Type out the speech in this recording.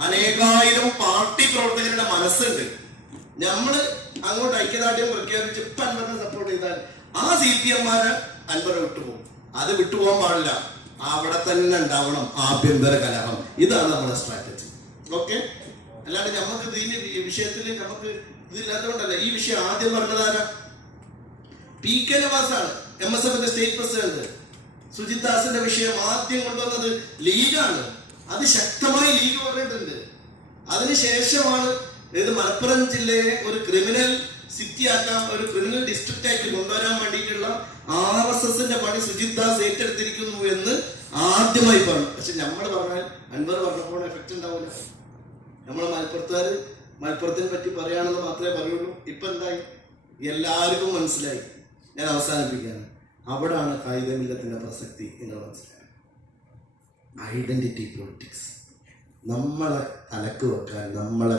അനേകായിരം പാർട്ടി പ്രവർത്തകരുടെ മനസ്സുണ്ട്. നമ്മള് അങ്ങോട്ട് ഐക്യദാർഢ്യം പ്രഖ്യാപിച്ച് ഇപ്പൊ അൻവറിനെ സപ്പോർട്ട് ചെയ്താൽ ആ CPM അൻവറെ വിട്ടുപോകും. അത് വിട്ടുപോകാൻ പാടില്ല. അവിടെ തന്നെ ഉണ്ടാവണം ആഭ്യന്തര കലഹം. ഇതാണ് നമ്മുടെ സ്ട്രാറ്റജി. ഓക്കെ, അല്ലാണ്ട് നമുക്ക് ഈ വിഷയത്തിൽ നമുക്ക് ഇതില്ലാത്തതുകൊണ്ടല്ല. ഈ വിഷയം ആദ്യം പറഞ്ഞതാരാ? PK നവാസാണ്, MSFന്റെ സ്റ്റേറ്റ് പ്രസിഡന്റ്. സുജിത് ദാസിന്റെ വിഷയം ആദ്യം കൊണ്ടുവന്നത് ലീഗാണ്. അത് ശക്തമായി ലീഗ് പറഞ്ഞിട്ടുണ്ട്. അതിനുശേഷമാണ് ഇത് മലപ്പുറം ജില്ലയെ ഒരു ക്രിമിനൽ സിറ്റി ആക്കാൻ, ഒരു ക്രിമിനൽ ഡിസ്ട്രിക്റ്റ് ആക്കി കൊണ്ടുവരാൻ വേണ്ടിയിട്ടുള്ള RSSന്റെ പണി സുജിത് ദാസ് ഏറ്റെടുത്തിരിക്കുന്നു എന്ന് ആദ്യമായി പറഞ്ഞു. പക്ഷെ നമ്മൾ പറഞ്ഞാൽ അൻവർ പറഞ്ഞപ്പോൾ എഫക്ട് ഉണ്ടാവില്ല. നമ്മളെ മലപ്പുറത്തിനെ പറ്റി പറയുകയാണെന്ന് മാത്രമേ പറയുള്ളൂ. ഇപ്പൊ എന്തായി? എല്ലാവർക്കും മനസ്സിലായി. ഞാൻ അവസാനിപ്പിക്കുകയാണ്. അവിടാണ് കായികമില്ലത്തിന്റെ പ്രസക്തി എന്ന് മനസ്സിലായി. ഐഡന്റിറ്റി പൊളിറ്റിക്സ് നമ്മളെ തലക്ക് വെക്കാൻ, നമ്മളെ